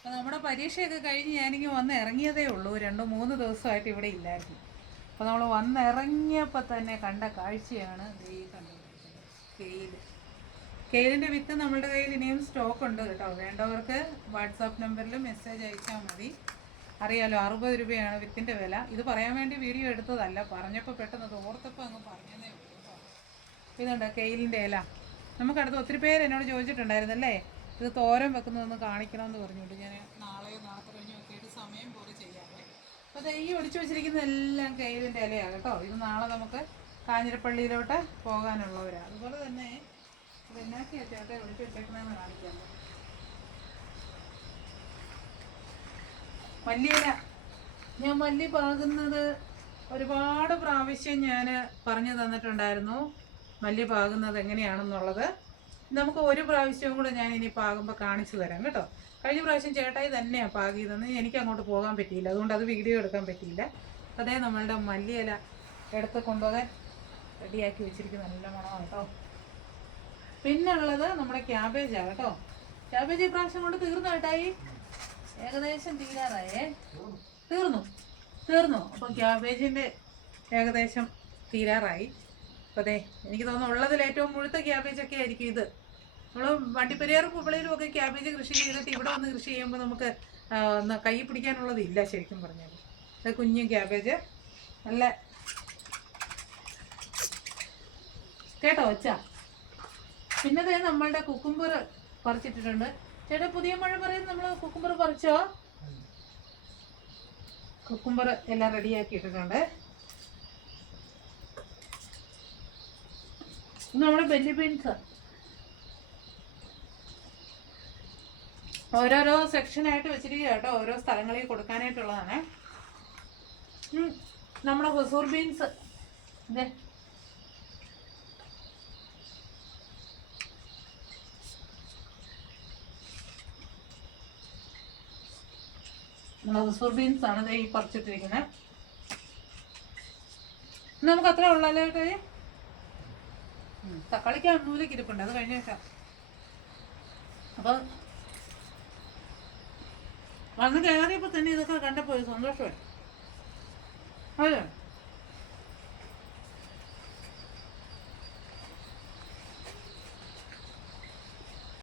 അപ്പോൾ നമ്മുടെ പരീക്ഷയൊക്കെ കഴിഞ്ഞ് ഞാനിങ്ങ് വന്ന് ഇറങ്ങിയതേ ഉള്ളൂ. രണ്ടോ മൂന്ന് ദിവസമായിട്ട് ഇവിടെ ഇല്ലായിരുന്നു. അപ്പോൾ നമ്മൾ വന്നിറങ്ങിയപ്പോൾ തന്നെ കണ്ട കാഴ്ചയാണ് ഈ കണ്ടത് കെയിൽ കെയിലിന്റെ വിത്ത് നമ്മളുടെ കയ്യിൽ ഇനിയും സ്റ്റോക്ക് ഉണ്ട് കേട്ടോ. വേണ്ടവർക്ക് വാട്സാപ്പ് നമ്പറിൽ മെസ്സേജ് അയച്ചാൽ മതി. അറിയാലോ അറുപത് രൂപയാണ് വിത്തിന്റെ വില. ഇത് പറയാൻ വേണ്ടി വീഡിയോ എടുത്തതല്ല. പറഞ്ഞപ്പോൾ പെട്ടെന്ന് ഓർത്തപ്പോൾ അങ്ങ് പറഞ്ഞതേ ഉള്ളൂ ഇതുണ്ട് കെയിലിന്റെ ഇല? നമുക്കടുത്ത് ഒത്തിരി പേര് എന്നോട് ചോദിച്ചിട്ടുണ്ടായിരുന്നല്ലേ? ഇത് തോരൻ വെക്കുന്നതൊന്ന് കാണിക്കണമെന്ന് പറഞ്ഞുകൊണ്ട് ഞാൻ നാളെ നാളെ കഴിഞ്ഞു ഒക്കെ ആയിട്ട് സമയം പോലെ ചെയ്യാമേ അപ്പോൾ ഈ ഒടിച്ചു വെച്ചിരിക്കുന്ന എല്ലാം കെയിലിന്റെ ഇലയാണ് കേട്ടോ. ഇത് നാളെ നമുക്ക് കാഞ്ഞിരപ്പള്ളിയിലോട്ട് പോകാനുള്ളവരാണ് അതുപോലെ തന്നെ ഇത് അച്ചാട്ടെ ചേട്ടാ ഒടിച്ചു വെച്ചേക്കണമെന്ന് കാണിക്കാം. മല്ലിയില. ഞാൻ മല്ലി പാകുന്നത് ഒരുപാട് പ്രാവശ്യം ഞാൻ പറഞ്ഞു തന്നിട്ടുണ്ടായിരുന്നു. മല്ലി പാകുന്നത് എങ്ങനെയാണെന്നുള്ളത്. നമുക്ക് ഒരു പ്രാവശ്യവും കൂടെ ഞാൻ ഇനി പാകുമ്പോൾ കാണിച്ചു തരാം കേട്ടോ. കഴിഞ്ഞ പ്രാവശ്യം ചേട്ടായി തന്നെയാണ് പാകിയതെന്ന്. എനിക്ക് അങ്ങോട്ട് പോകാൻ പറ്റിയില്ല. അതുകൊണ്ട് അത് വീഡിയോ എടുക്കാൻ പറ്റിയില്ല. അതേ നമ്മളുടെ മല്ലിയില എടുത്ത് കൊണ്ടുപോകാൻ റെഡിയാക്കി വെച്ചിരിക്കുന്ന നല്ല മണമാണ് കേട്ടോ. പിന്നെ ഉള്ളത് നമ്മുടെ ക്യാബേജാണ് കേട്ടോ. ക്യാബേജ് ഈ പ്രാവശ്യം കൊണ്ട് തീർന്നു കേട്ടായി ഏകദേശം തീരാറായേ. തീർന്നു. തീർന്നു. അപ്പം ക്യാബേജിന്റെ ഏകദേശം തീരാറായി. അപ്പോൾ അതെ എനിക്ക് തോന്നുന്നു ഉള്ളതിൽ ഏറ്റവും മുഴുത്ത ക്യാബേജ് ഒക്കെ ആയിരിക്കും ഇത്. നമ്മൾ വണ്ടിപ്പെരിയാറും കുമ്പളയിലും ഒക്കെ ക്യാബേജ് കൃഷി ചെയ്തിട്ട് ഇവിടെ വന്ന് കൃഷി ചെയ്യുമ്പോൾ നമുക്ക് കൈ പിടിക്കാനുള്ളത് ഇല്ല ശരിക്കും പറഞ്ഞാൽ അത് കുഞ്ഞു ക്യാബേജ്. നല്ല കേട്ടോ ഒച്ച? പിന്നെ നമ്മളുടെ കുക്കുംബർ പറിച്ചിട്ടിട്ടുണ്ട്. ചേട്ടാ പുതിയ മഴ പറയുന്നത് നമ്മൾ കുക്കുംബർ പറിച്ചോ? കുക്കുംബർ എല്ലാം റെഡിയാക്കി ഇട്ടിട്ടുണ്ട് നമ്മുടെ ബെല്ലി ബീൻസ്. ഓരോരോ സെക്ഷനായിട്ട് വെച്ചിരിക്കുക കേട്ടോ. ഓരോ സ്ഥലങ്ങളിൽ കൊടുക്കാനായിട്ടുള്ളതാണ്. നമ്മുടെ ഹുസൂർ ബീൻസ്. നമ്മുടെ ഹുസൂർ ബീൻസ് ആണ് ഈ പറിച്ചിട്ടിരിക്കുന്നത് നമുക്ക് അത്ര ഉള്ളല്ലേ കേട്ടോ തക്കാളിക്ക് അന്നൂലേക്ക് ഇരിപ്പുണ്ട് അത് കഴിഞ്ഞ അപ്പം വന്ന് കയറിയപ്പോൾ തന്നെ ഇതൊക്കെ കണ്ടപ്പോൾ സന്തോഷമായി. അതെ